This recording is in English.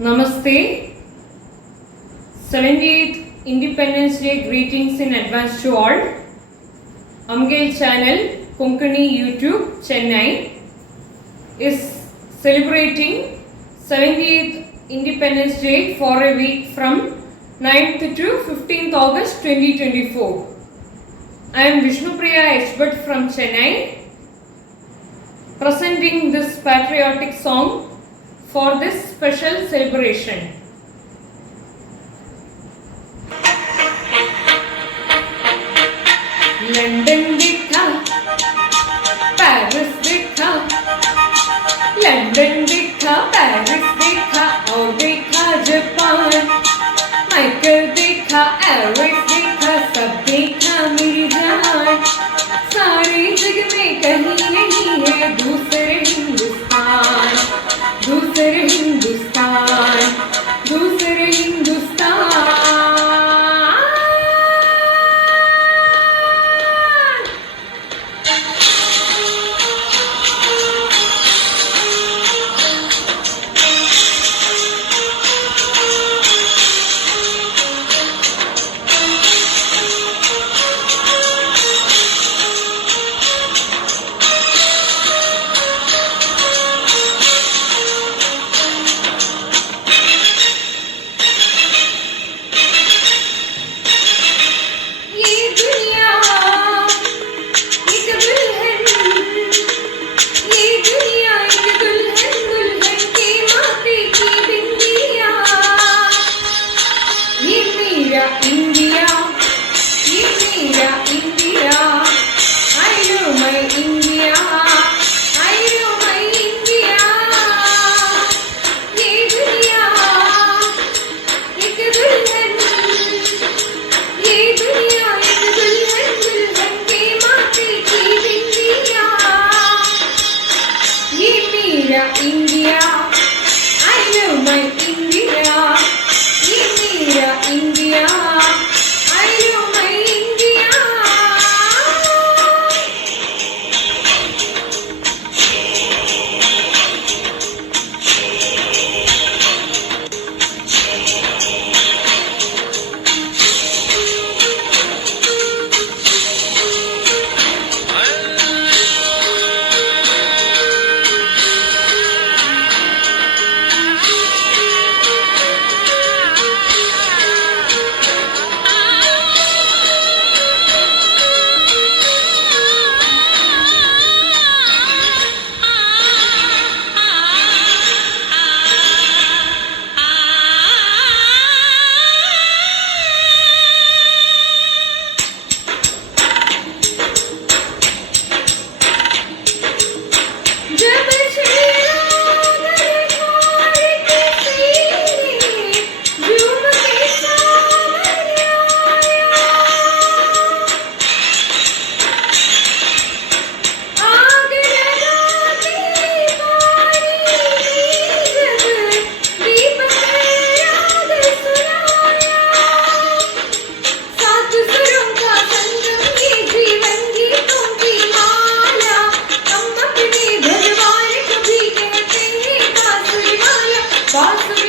Namaste. 78th Independence Day greetings in advance to all. Amgel channel, Konkani YouTube, Chennai is celebrating 78th Independence Day for a week from 9th to 15th August 2024. I am Vishnupriya H. from Chennai, presenting this patriotic song for this special celebration. London देखा, Paris देखा, London देखा, Paris देखा, और देखा Japan, Michael देखा, Eric देखा, सब देखा मेरी जान, सारे जग में कहीं नहीं है दूसरे हिंदुस्तान, दूसरे हिंदुस्तान, दूसरे Hindustan. India, I love my India. Ye mera India, I love my India. Awesome.